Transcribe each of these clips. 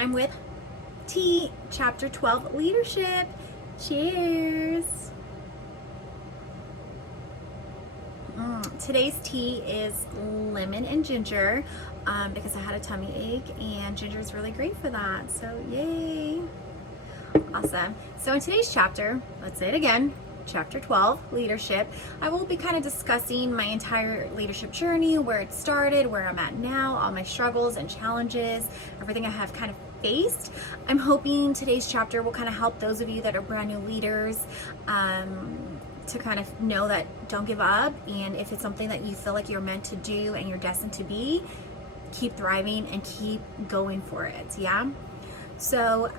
time with T, Chapter 12, Leadership. Cheers. Today's tea is lemon and ginger because I had a tummy ache and ginger is really great for that. So yay. Awesome. So in today's chapter, let's say it again, Chapter 12, Leadership, I will be kind of discussing my entire leadership journey, where it started, where I'm at now, all my struggles and challenges, everything I have kind of faced. I'm hoping today's chapter will kind of help those of you that are brand new leaders to kind of know that don't give up, and if it's something that you feel like you're meant to do and you're destined to be, keep thriving and keep going for it. Yeah. So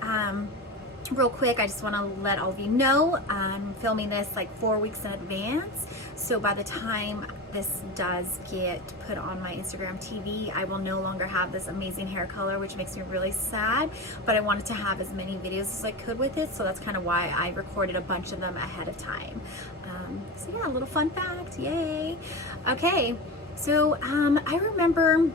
real quick, I just want to let all of you know I'm filming this like 4 weeks in advance, so by the time this does get put on my Instagram TV, I will no longer have this amazing hair color, which makes me really sad, but I wanted to have as many videos as I could with it, so that's kind of why I recorded a bunch of them ahead of time. So yeah, a little fun fact, yay. Okay, so I remember,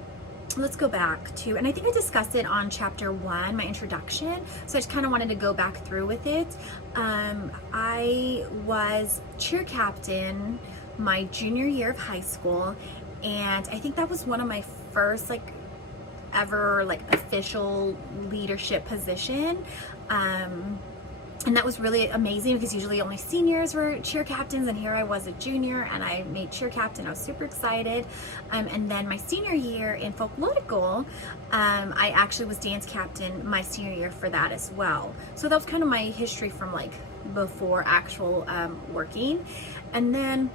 let's go back to, and I think I discussed it on chapter 1, my introduction, so I just kind of wanted to go back through with it. I was cheer captain my junior year of high school, and I think that was one of my first ever official leadership position. And that was really amazing because usually only seniors were cheer captains, and here I was a junior and I made cheer captain. I was super excited. And then my senior year in folklorical, I actually was dance captain my senior year for that as well. So that was kind of my history from before actual working. And then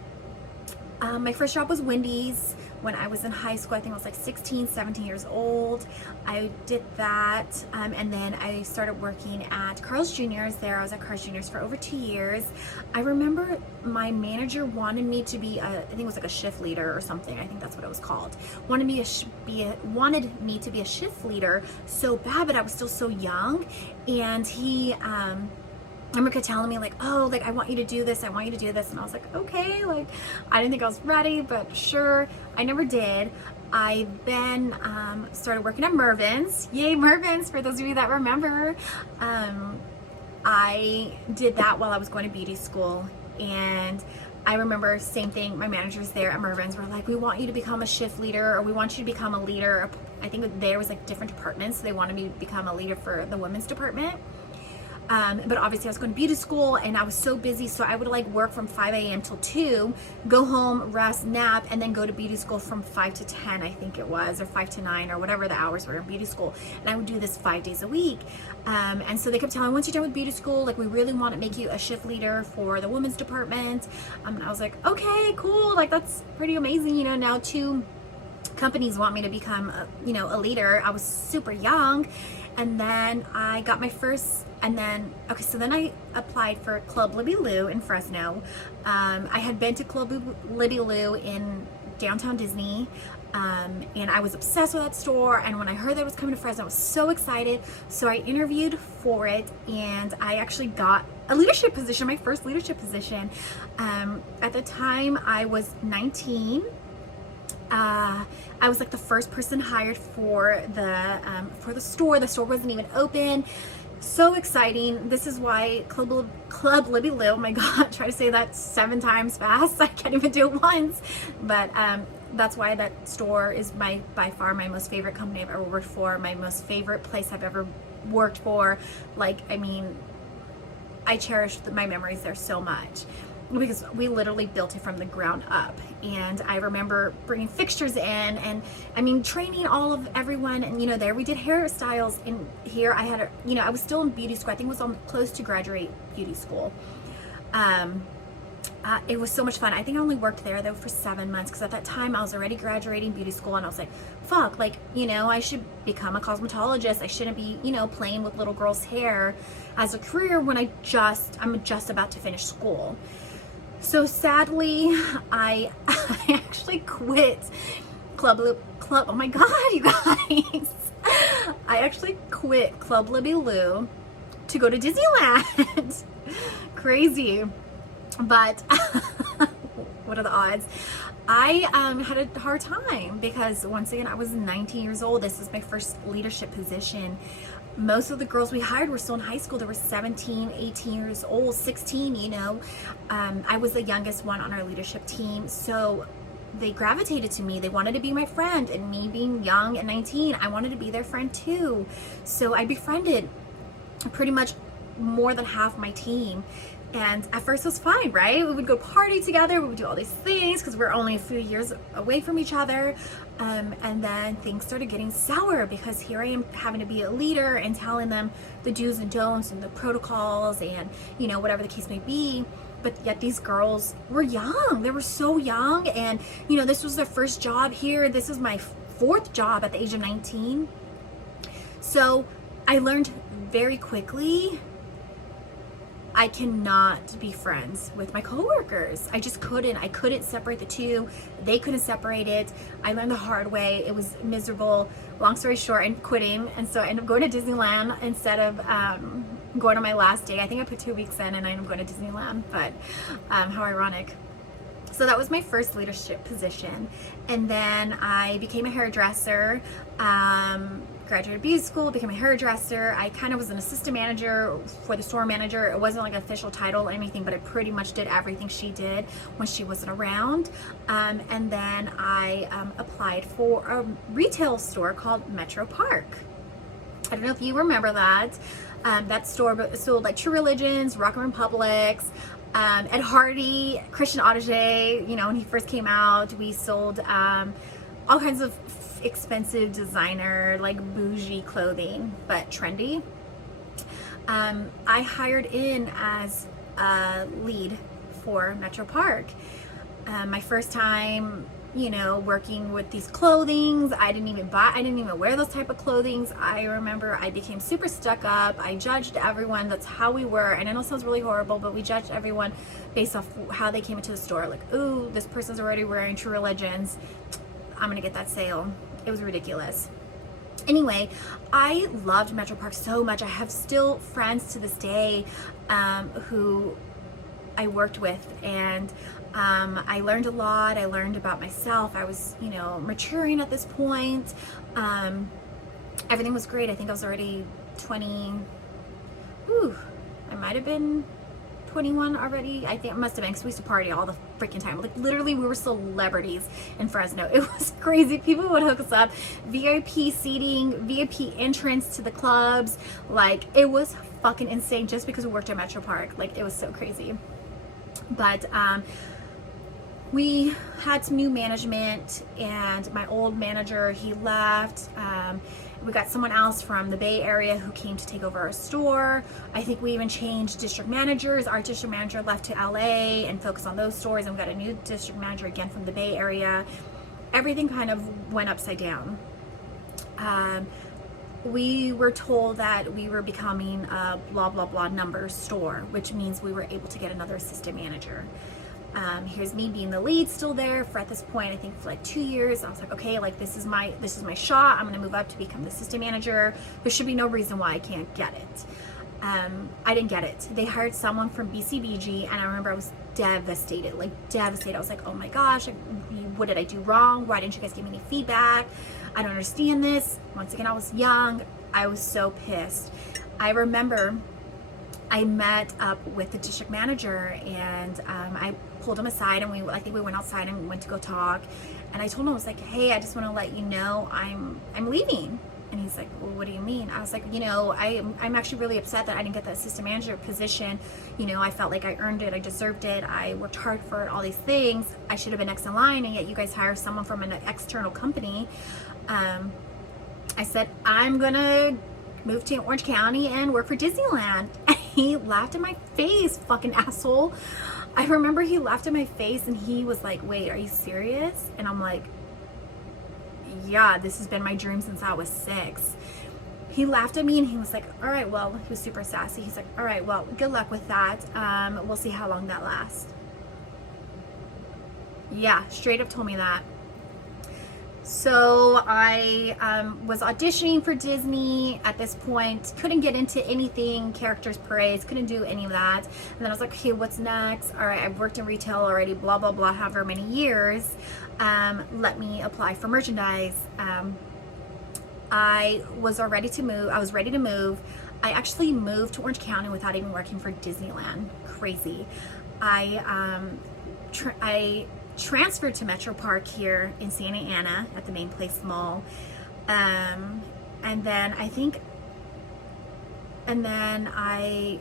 my first job was Wendy's when I was in high school. I think I was 16, 17 years old. I did that, and then I started working at Carl's Jr.'s there. I was at Carl's Jr.'s for over 2 years. I remember my manager wanted me to be I think it was a shift leader or something. I think that's what it was called. Wanted me to be a shift leader so bad, but I was still so young, and he I remember telling me I want you to do this, I want you to do this, and I was like, okay, I didn't think I was ready, but sure. I never did. I then started working at Mervyn's. Yay, Mervyn's, for those of you that remember. I did that while I was going to beauty school, and I remember same thing, my managers there at Mervyn's were like, we want you to become a shift leader, or we want you to become a leader. I think there was different departments, so they wanted me to become a leader for the women's department. But obviously I was going to beauty school and I was so busy, so I would work from 5 a.m. till 2, go home, rest, nap, and then go to beauty school from 5 to 10, I think it was, or 5 to 9, or whatever the hours were in beauty school. And I would do this 5 days a week. And so they kept telling me, once you're done with beauty school, we really want to make you a shift leader for the women's department. And I was like, okay, cool, that's pretty amazing. Now 2 companies want me to become a leader. I was super young. And then I got my first, so then I applied for Club Libby Lou in Fresno. I had been to Club Libby Lou in downtown Disney, and I was obsessed with that store, and when I heard that it was coming to Fresno, I was so excited. So I interviewed for it, and I actually got a leadership position, my first leadership position. At the time, I was 19. I was the first person hired for the store. The store wasn't even open. So exciting. This is why Club Libby Lou, oh my God, try to say that 7 times fast. I can't even do it once. But that's why that store is by far my most favorite company I've ever worked for, my most favorite place I've ever worked for. I cherish my memories there so much, because we literally built it from the ground up. And I remember bringing fixtures in and training everyone, and there we did hairstyles. In here I had I was still in beauty school. I think it was close to graduate beauty school. It was so much fun. I think I only worked there though for 7 months, because at that time I was already graduating beauty school, and I was like, fuck, I should become a cosmetologist. I shouldn't be playing with little girls' hair as a career when I'm just about to finish school. So sadly, I actually quit Club. Oh my God, you guys! I actually quit Club Libby Lou to go to Disneyland. Crazy, but what are the odds? I had a hard time because, once again, I was 19 years old. This is my first leadership position. most of the girls we hired were still in high school. They were 17, 18 years old, 16, you know. I was the youngest one on our leadership team. So they gravitated to me. They wanted to be my friend. And me being young at 19, I wanted to be their friend too. So I befriended pretty much more than half my team. And at first it was fine, right? We would go party together. We would do all these things because we're only a few years away from each other. And then things started getting sour because here I am having to be a leader and telling them the do's and don'ts and the protocols and, you know, whatever the case may be. But yet these girls were young. They were so young. And, you know, this was their first job here. This is my fourth job at the age of 19. So I learned very quickly I cannot be friends with my coworkers. I just couldn't. I couldn't separate the two. They couldn't separate it. I learned the hard way. It was miserable. Long story short, I'm quitting. And so I ended up going to Disneyland instead of going on my last day. I think I put 2 weeks in and I ended up going to Disneyland, but how ironic. So that was my first leadership position. And then I became a hairdresser, graduated beauty school, became a hairdresser. I kind of was an assistant manager for the store manager. It wasn't like an official title or anything, but I pretty much did everything she did when she wasn't around. And then I applied for a retail store called Metro Park. I don't know if you remember that. That store sold like True Religions, Rock and Republics, Ed Hardy, Christian Audige. You know, when he first came out, we sold all kinds of expensive designer, like bougie clothing, but trendy. I hired in as a lead for Metro Park. My first time, you know, working with these clothings. I didn't even wear those type of clothings. I remember I became super stuck up. I judged everyone. That's how we were. And I know it sounds really horrible, but we judged everyone based off how they came into the store. Like, ooh, this person's already wearing True Religions. I'm gonna get that sale. It was ridiculous. Anyway, I loved Metro Park so much. I have still friends to this day who I worked with, and I learned a lot. I learned about myself. I was, you know, maturing at this point. Everything was great. I think I was already 20. I might have been 21 already. I think it must have been, because we used to party all the freaking time. Like literally we were celebrities in Fresno. It was crazy. People would hook us up. VIP seating, VIP entrance to the clubs. Like it was fucking insane just because we worked at Metro Park. Like it was so crazy. But we had some new management, and my old manager, he left. We got someone else from the Bay Area who came to take over our store. I think we even changed district managers. Our district manager left to LA and focused on those stores, and we got a new district manager again from the Bay Area. Everything kind of went upside down. We were told that we were becoming a blah, blah, blah numbers store, which means we were able to get another assistant manager. Here's me being the lead still there for, at this point, I think for like 2 years. I was like, okay, like this is my shot. I'm gonna move up to become the assistant manager. There should be no reason why I can't get it. I didn't get it. They hired someone from BCBG, and I remember I was devastated, like devastated. I was like, oh my gosh, what did I do wrong? Why didn't you guys give me any feedback? I don't understand this. Once again, I was young. I was so pissed. I remember I met up with the district manager, and I pulled him aside, and I think we went outside and went to go talk. And I told him, I was like, hey, I just want to let you know I'm leaving. And he's like, well, what do you mean? I was like, you know, I'm actually really upset that I didn't get the assistant manager position. You know, I felt like I earned it. I deserved it. I worked hard for it, all these things. I should have been next in line, and yet you guys hire someone from an external company. I said, I'm going to move to Orange County and work for Disneyland. And he laughed in my face, fucking asshole. I remember he laughed in my face, and he was like, wait, are you serious? And I'm like, yeah, this has been my dream since I was 6. He laughed at me, and he was like, all right, well, he was super sassy. He's like, all right, well, good luck with that. We'll see how long that lasts. Yeah, straight up told me that. So I was auditioning for Disney at this point, couldn't get into anything, characters, parades, couldn't do any of that. And then I was like, okay, what's next? All right, I've worked in retail already, blah, blah, blah, however many years. Let me apply for merchandise. I was ready to move. I actually moved to Orange County without even working for Disneyland. Crazy. I transferred to Metro Park here in Santa Ana at the Main Place Mall. And then I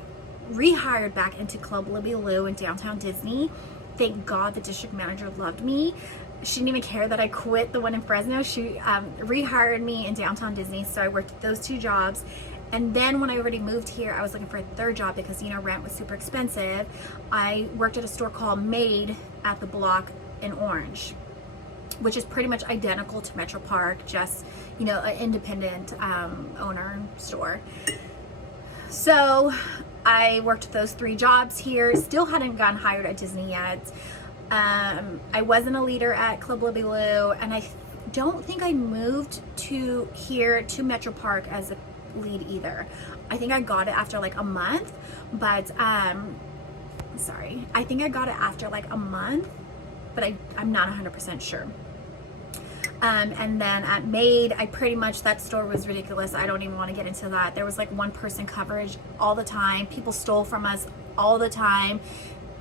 rehired back into Club Libby Lou in downtown Disney. Thank God the district manager loved me. She didn't even care that I quit the one in Fresno. She rehired me in downtown Disney, so I worked those 2 jobs. And then when I already moved here, I was looking for a 3rd job because, you know, rent was super expensive. I worked at a store called Made at the Block in Orange, which is pretty much identical to Metro Park, just, you know, an independent owner store. So I worked those 3 jobs here. Still hadn't gotten hired at Disney yet. I wasn't a leader at Club Libby Lou, and I don't think I moved to Metro Park as a lead either. I think I got it after like a month, but I think I got it after like a month, but I'm not 100% sure. And then at Made, that store was ridiculous. I don't even want to get into that. There was like 1-person coverage all the time. People stole from us all the time.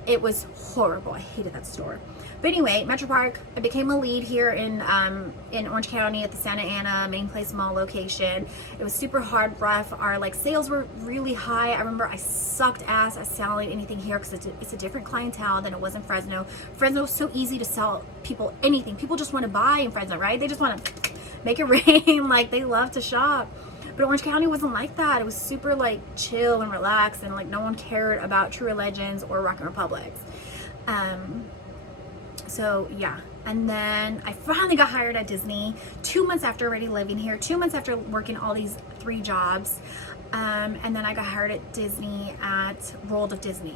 It was horrible. I hated that store. But anyway, Metro Park, I became a lead here in Orange County at the Santa Ana Main Place Mall location. It was super hard, rough. Our like sales were really high. I remember I sucked ass at selling anything here because it's a different clientele than it was in Fresno. Fresno was so easy to sell people anything. People just want to buy in Fresno, right? They just want to make it rain. Like, they love to shop. But Orange County wasn't like that. It was super like chill and relaxed, and like no one cared about True Religions or Rockin' Republics. So yeah, and then I finally got hired at Disney 2 months after already living here, 2 months after working all these 3 jobs. And then I got hired at Disney at World of Disney.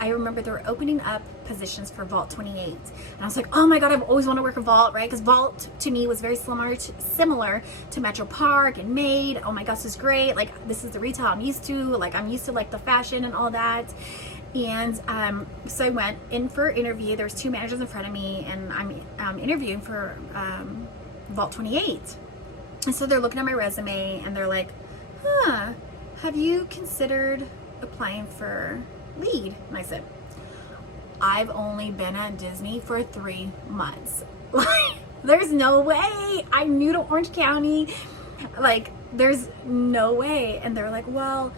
I remember they were opening up positions for Vault 28, and I was like, oh my God, I've always wanted to work in Vault, right? Because Vault to me was very similar to Metro Park and Made. Oh my gosh, this is great. Like, this is the retail I'm used to. Like, I'm used to like the fashion and all that. And so I went in for interview. There's 2 managers in front of me, and I'm interviewing for Vault 28. And so they're looking at my resume and they're like, have you considered applying for lead? And I said, I've only been at Disney for 3 months. Like, there's no way. I'm new to Orange County. Like, there's no way. And they're like, well,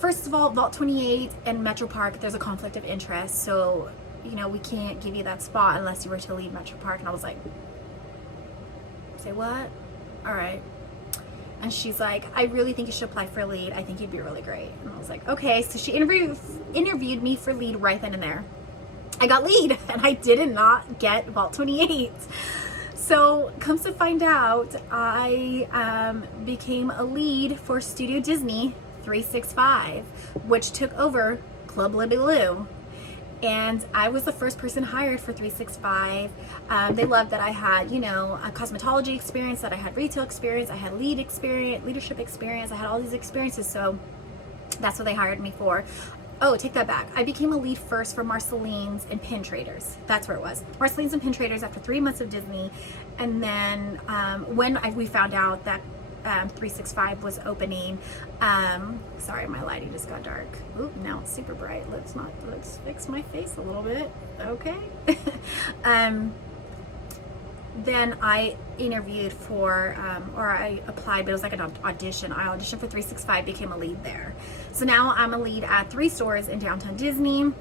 first of all, Vault 28 and Metro Park, there's a conflict of interest. So, you know, we can't give you that spot unless you were to leave Metro Park. And I was like, say what? All right. And she's like, I really think you should apply for lead. I think you'd be really great. And I was like, okay. So she interviewed me for lead right then and there. I got lead, and I did not get Vault 28. So comes to find out, I became a lead for Studio Disney 365, which took over Club Libby Lou. And I was the first person hired for 365. They loved that I had, you know, a cosmetology experience, that I had retail experience, I had leadership experience, I had all these experiences. So that's what they hired me for. Oh, take that back. I became a lead first for Marceline's and Pin Traders. That's where it was. Marceline's and Pin Traders after 3 months of Disney. And then when we found out that 365 was opening, sorry, my lighting just got dark. Oop, now it's super bright. Let's fix my face a little bit. Okay. Then I interviewed for, or I applied, but it was like an audition. I auditioned for 365, became a lead there. So now I'm a lead at 3 stores in downtown Disney.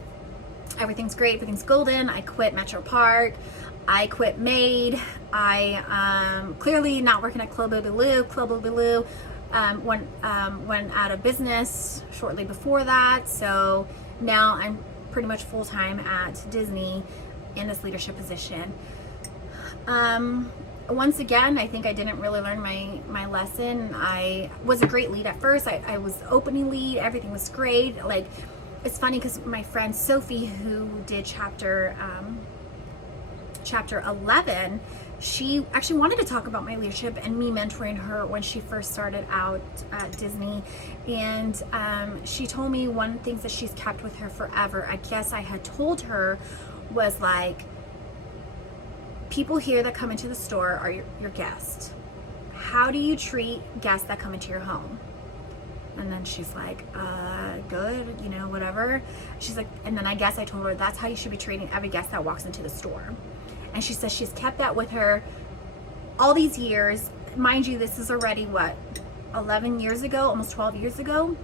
Everything's great, everything's golden. I quit Metro Park. I quit Made. I clearly not working at Club Libby Lou. Club Libby Lou went out of business shortly before that. So now I'm pretty much full-time at Disney in this leadership position. Once again, I think I didn't really learn my lesson. I was a great lead at first. I was opening lead. Everything was great. Like, it's funny because my friend Sophie, who did chapter 11, she actually wanted to talk about my leadership and me mentoring her when she first started out at Disney. And she told me one of the things that she's kept with her forever, I guess I had told her, was like, people here that come into the store are your guests. How do you treat guests that come into your home? And then she's like, good, you know, whatever. She's like, and then I guess I told her that's how you should be treating every guest that walks into the store. And she says she's kept that with her all these years. Mind you, this is already what, 11 years ago, almost 12 years ago.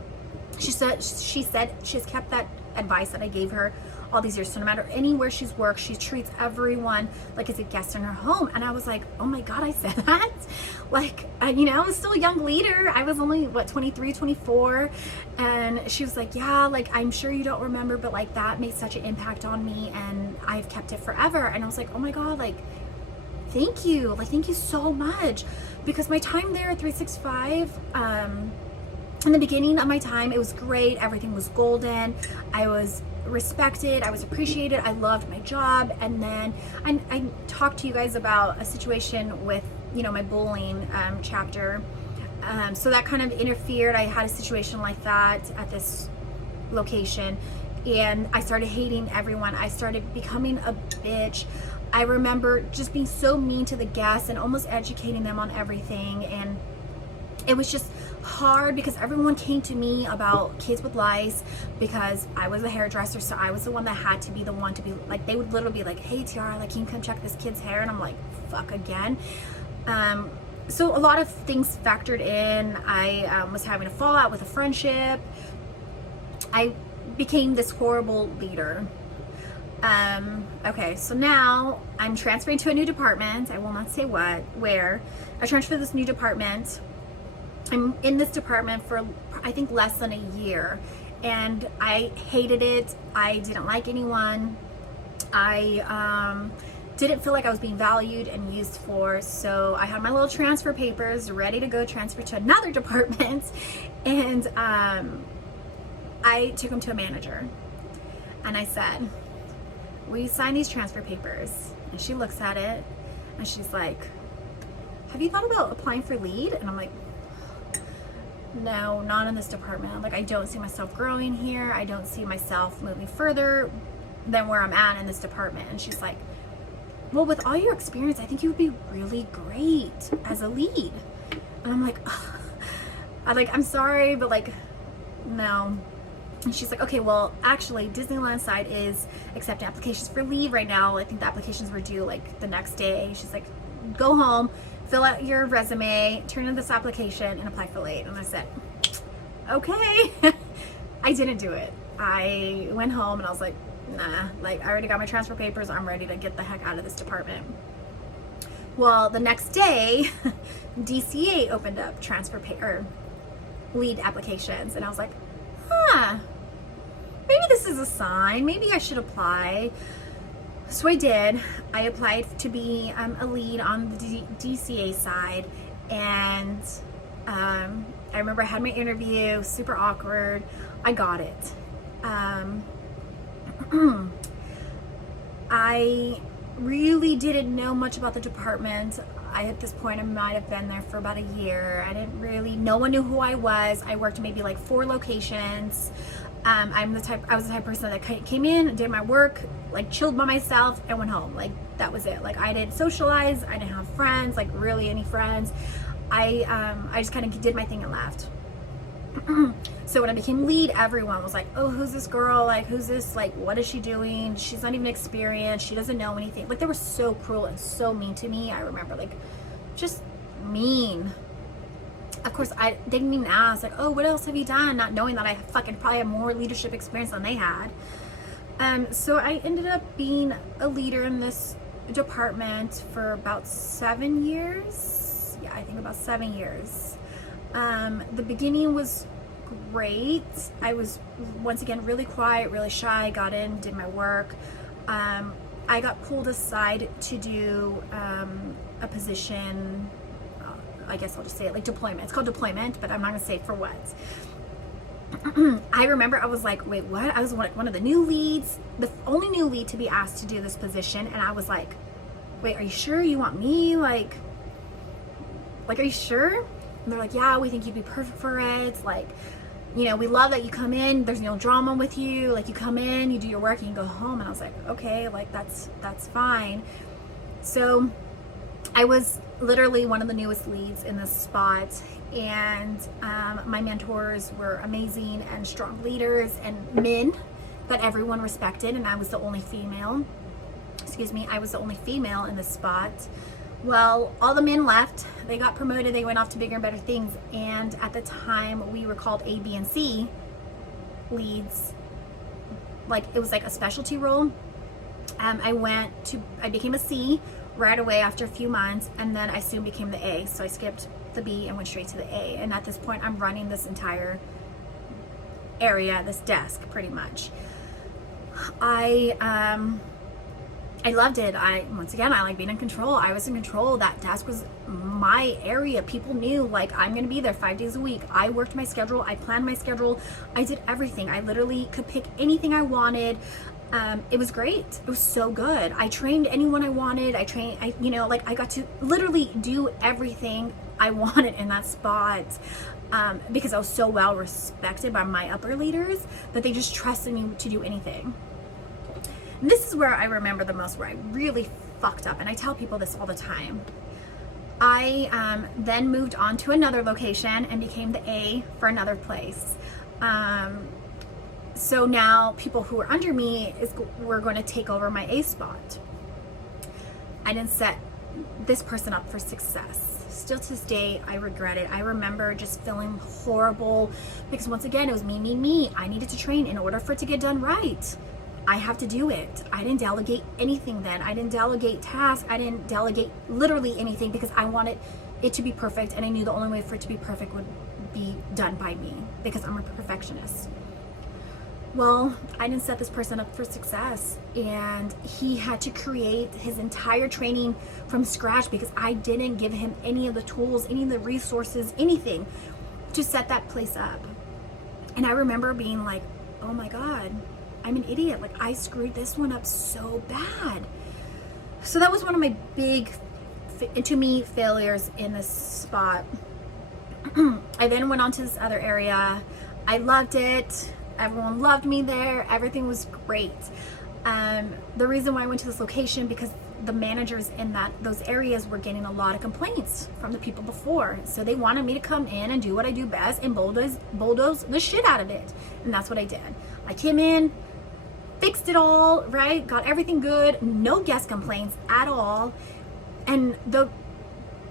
She said she's kept that advice that I gave her all these years. So no matter anywhere she's worked, she treats everyone like it's a guest in her home. And I was like, oh my God, I said that? Like, you know, I was still a young leader. I was only, what, 23, 24. And she was like, yeah, like, I'm sure you don't remember, but like that made such an impact on me and I've kept it forever. And I was like, oh my God, like, thank you. Like, thank you so much. Because my time there at 365, in the beginning of my time, it was great. Everything was golden. I was respected. I was appreciated. I loved my job. And then I talked to you guys about a situation with, you know, my bullying chapter. So that kind of interfered. I had a situation like that at this location. And I started hating everyone. I started becoming a bitch. I remember just being so mean to the guests and almost educating them on everything. And it was just hard because everyone came to me about kids with lice because I was a hairdresser, so I was the one that had to be the one to be like, they would literally be like, hey Tiara, like, can you come check this kid's hair? And I'm like, fuck again. So a lot of things factored in. I was having a fallout with a friendship. I became this horrible leader. Okay, so now I'm transferring to a new department. I will not say where. I transferred to this new department. I'm in this department for, I think, less than a year, and I hated it. I didn't like anyone. I didn't feel like I was being valued and used for, so I had my little transfer papers ready to go transfer to another department, and I took them to a manager, and I said, will you sign these transfer papers? And she looks at it, and she's like, have you thought about applying for lead? And I'm like, no, not in this department. Like, I don't see myself growing here. I don't see myself moving further than where I'm at in this department. And she's like, well, with all your experience, I think you would be really great as a lead. And I'm like, ugh. I'm sorry, but like, no. And she's like, okay, well, actually, Disneyland side is accepting applications for lead right now. I think the applications were due like the next day. She's like, go home, fill out your resume, turn in this application, and apply for lead. And I said, okay. I didn't do it. I went home and I was like, nah, like, I already got my transfer papers. I'm ready to get the heck out of this department. Well, the next day, DCA opened up lead applications, and I was like, maybe this is a sign. Maybe I should apply. So I did. I applied to be a lead on the DCA side, and I remember I had my interview, super awkward. I got it. I really didn't know much about the department. At this point, I might have been there for about a year. No one knew who I was. I worked maybe like 4 locations. I was the type of person that came in, did my work, like chilled by myself, and went home. Like, that was it. Like, I didn't socialize. I didn't have friends, like really any friends. I just kind of did my thing and left. So when I became lead, everyone was like, oh, who's this girl? Like, who's this? Like, what is she doing? She's not even experienced. She doesn't know anything. Like, they were so cruel and so mean to me. I remember, like, just mean. Of course, they didn't even ask, like, oh, what else have you done? Not knowing that I fucking probably have more leadership experience than they had. So I ended up being a leader in this department for about 7 years. Yeah, I think about 7 years. The beginning was great. I was, once again, really quiet, really shy, got in, did my work. I got pulled aside to do a position, I guess I'll just say it, like deployment. It's called deployment, but I'm not gonna say for what. I remember I was like, wait, what? I was one of the new leads, the only new lead to be asked to do this position, and I was like, wait, are you sure you want me? Like, are you sure? And they're like, yeah, we think you'd be perfect for it. Like, you know, we love that you come in, there's no drama with you. Like, you come in, you do your work, and you go home. And I was like, okay, like, that's fine. So I was literally one of the newest leads in this spot, and my mentors were amazing and strong leaders and men that everyone respected, and I was the only female. I was the only female in this spot. Well, all the men left. They got promoted. They went off to bigger and better things. And at the time, we were called A, B, and C leads. Like, it was like a specialty role. I became a C right away after a few months, and then I soon became the A. So I skipped the B and went straight to the A. And at this point, I'm running this entire area, this desk, pretty much. I loved it. Once again, I like being in control. I was in control. That desk was my area. People knew, like, I'm going to be there 5 days a week. I worked my schedule. I planned my schedule. I did everything. I literally could pick anything I wanted. It was great. It was so good. I trained anyone I wanted. I got to literally do everything I wanted in that spot. Because I was so well respected by my upper leaders that they just trusted me to do anything. And this is where I remember the most, where I really fucked up. And I tell people this all the time. I then moved on to another location and became the A for another place. So now people who are under me were going to take over my A spot. I didn't set this person up for success. Still to this day, I regret it. I remember just feeling horrible because, once again, it was me. I needed to train in order for it to get done right. I have to do it. I didn't delegate anything then. I didn't delegate tasks. I didn't delegate literally anything because I wanted it to be perfect, and I knew the only way for it to be perfect would be done by me because I'm a perfectionist. Well, I didn't set this person up for success, and he had to create his entire training from scratch because I didn't give him any of the tools, any of the resources, anything to set that place up. And I remember being like, oh my God, I'm an idiot. Like, I screwed this one up so bad. So that was one of my big, to me, failures in this spot. I then went on to this other area. I loved it. Everyone loved me there. Everything was great. The reason why I went to this location, because the managers in those areas were getting a lot of complaints from the people before. So they wanted me to come in and do what I do best and bulldoze the shit out of it. And that's what I did. I came in, fixed it all, right? Got everything good. No guest complaints at all. And the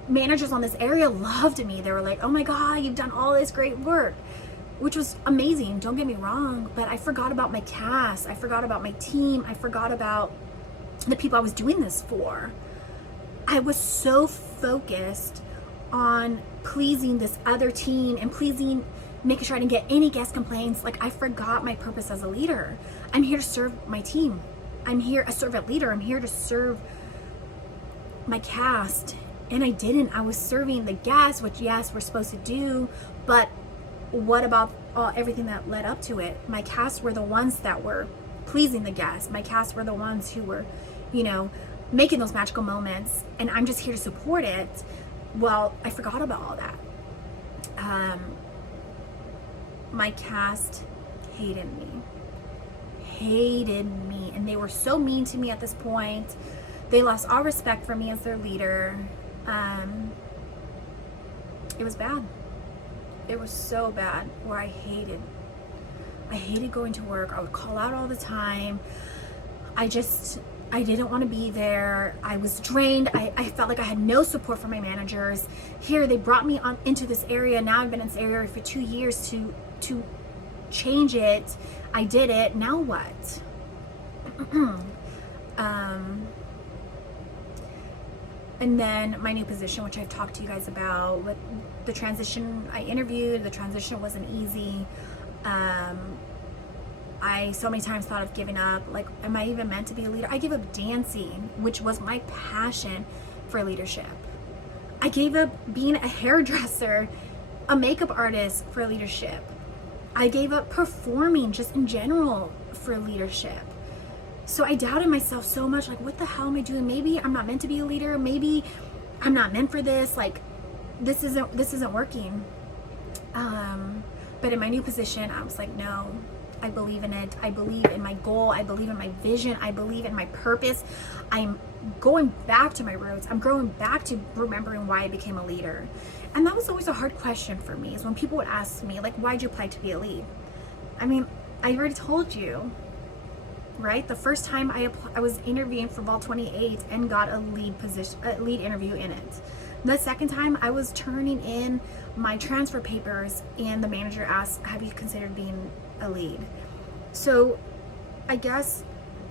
managers on this area loved me. They were like, oh my God, you've done all this great work, which was amazing. Don't get me wrong, but I forgot about my cast. I forgot about my team. I forgot about the people I was doing this for. I was so focused on pleasing this other team and making sure I didn't get any guest complaints. Like, I forgot my purpose as a leader. I'm here to serve my team. I'm here a servant leader. I'm here to serve my cast. And I didn't. I was serving the guests, which, yes, we're supposed to do, but what about everything that led up to it? My cast were the ones that were pleasing the guests. My cast were the ones who were, making those magical moments, and I'm just here to support it. Well, I forgot about all that. My cast hated me, and they were so mean to me at this point. They lost all respect for me as their leader. It was bad. It was so bad, where I hated going to work. I would call out all the time. I didn't want to be there. I was drained. I felt like I had no support from my managers. Here, they brought me on into this area. Now I've been in this area for 2 years to change it. I did it. Now what? And then my new position, which I've talked to you guys about, with the transition I interviewed, the transition wasn't easy. I so many times thought of giving up. Like, am I even meant to be a leader? I gave up dancing, which was my passion for leadership. I gave up being a hairdresser, a makeup artist for leadership. I gave up performing just in general for leadership. So I doubted myself so much, like, what the hell am I doing? Maybe I'm not meant to be a leader. Maybe I'm not meant for this. Like, this isn't working. But in my new position, I was like, no, I believe in it. I believe in my goal. I believe in my vision. I believe in my purpose. I'm going back to my roots. I'm going back to remembering why I became a leader. And that was always a hard question for me, is when people would ask me, like, why'd you apply to be a lead? I mean, I already told you, right? The first time I was interviewing for Vault 28 and got a lead interview in it. The second time I was turning in my transfer papers and the manager asked, have you considered being a lead? So I guess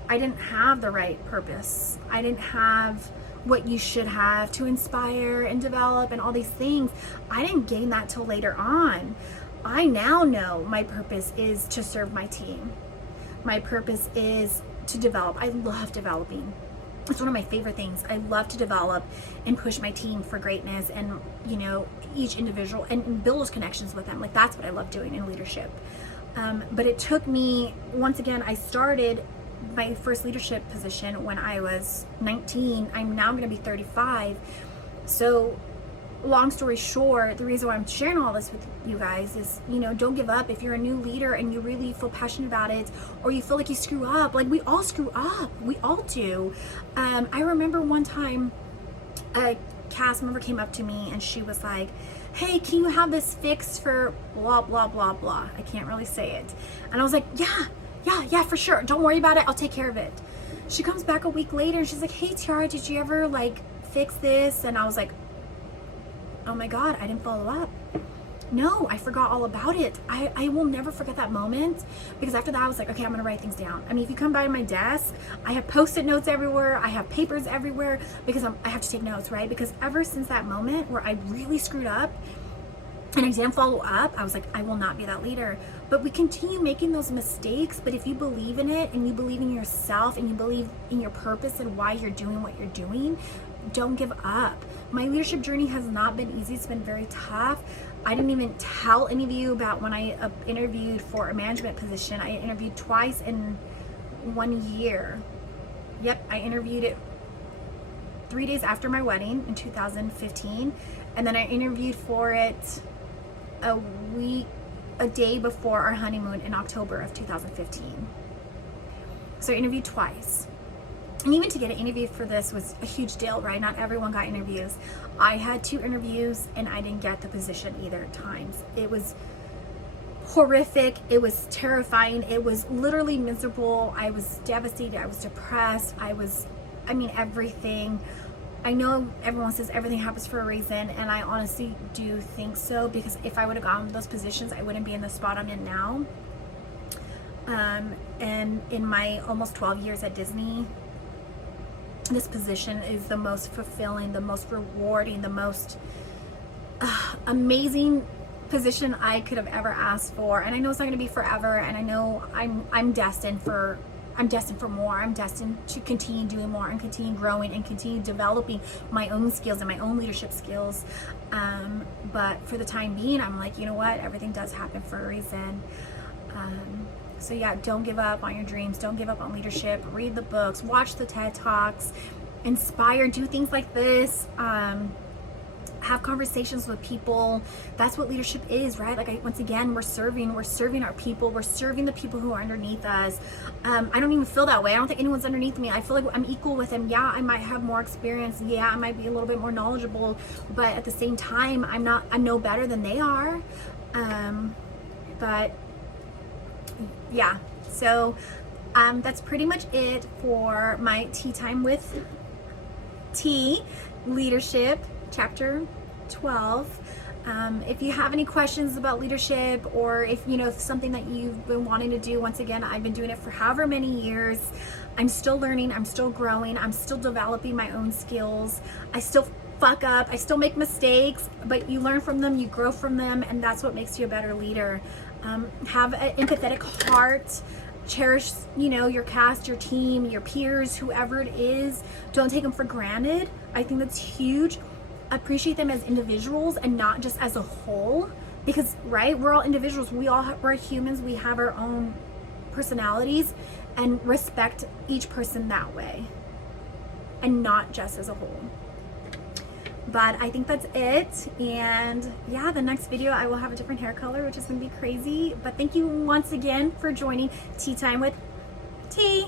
I didn't have the right purpose. I didn't have what you should have to inspire and develop and all these things. I didn't gain that till later on. I now know my purpose is to serve my team. My purpose is to develop. I love developing. It's one of my favorite things. I love to develop and push my team for greatness, and each individual, and build those connections with them. Like, that's what I love doing in leadership. But it took me, once again, I started my first leadership position when I was 19. I'm now going to be 35. So long story short, the reason why I'm sharing all this with you guys is, don't give up. If you're a new leader and you really feel passionate about it, or you feel like you screw up, like we all screw up, we all do. I remember one time a cast member came up to me and she was like, hey, can you have this fixed for blah, blah, blah, blah. I can't really say it. And I was like, yeah, for sure. Don't worry about it. I'll take care of it. She comes back a week later and she's like, hey, Tiara, did you ever fix this? And I was like, oh my God, I didn't follow up. No, I forgot all about it. I will never forget that moment, because after that I was like, okay, I'm gonna write things down. I mean, if you come by my desk, I have Post-it notes everywhere. I have papers everywhere, because I have to take notes, right? Because ever since that moment where I really screwed up and I didn't follow up, I was like, I will not be that leader. But we continue making those mistakes. But if you believe in it, and you believe in yourself, and you believe in your purpose and why you're doing what you're doing, don't give up. My leadership journey has not been easy. It's been very tough. I didn't even tell any of you about when I interviewed for a management position. I interviewed twice in 1 year. Yep, I interviewed it 3 days after my wedding in 2015. And then I interviewed for it a day before our honeymoon in October of 2015. So I interviewed twice. And even to get an interview for this was a huge deal, right? Not everyone got interviews. I had 2 interviews and I didn't get the position either times. It was horrific. It was terrifying. It was literally miserable. I was devastated. I was depressed. Everything. I know everyone says everything happens for a reason, and I honestly do think so, because if I would have gotten those positions, I wouldn't be in the spot I'm in now. And in my almost 12 years at Disney, this position is the most fulfilling, the most rewarding, the most amazing position I could have ever asked for. And I know it's not going to be forever, and I know I'm destined for more. I'm destined to continue doing more and continue growing and continue developing my own skills and my own leadership skills. But for the time being, I'm like, you know what? Everything does happen for a reason. So yeah, don't give up on your dreams. Don't give up on leadership. Read the books, watch the TED Talks, inspire, do things like this. Have conversations with people. That's what leadership is, right? Once again, we're serving our people. We're serving the people who are underneath us. I don't even feel that way. I don't think anyone's underneath me. I feel like I'm equal with them. Yeah, I might have more experience. Yeah, I might be a little bit more knowledgeable, but at the same time, I'm no better than they are. But yeah, so that's pretty much it for my tea time with T, leadership, chapter 12. If you have any questions about leadership, or if something that you've been wanting to do, once again, I've been doing it for however many years. I'm still learning, I'm still growing, I'm still developing my own skills. I still fuck up, I still make mistakes, but you learn from them, you grow from them, and that's what makes you a better leader. Have an empathetic heart. Cherish, your cast, your team, your peers, whoever it is. Don't take them for granted. I think that's huge. Appreciate them as individuals and not just as a whole, because right, we're all individuals. We're humans. We have our own personalities, and respect each person that way, and not just as a whole. But I think that's it. And yeah, the next video I will have a different hair color, which is gonna be crazy. But thank you once again for joining Tea Time with T.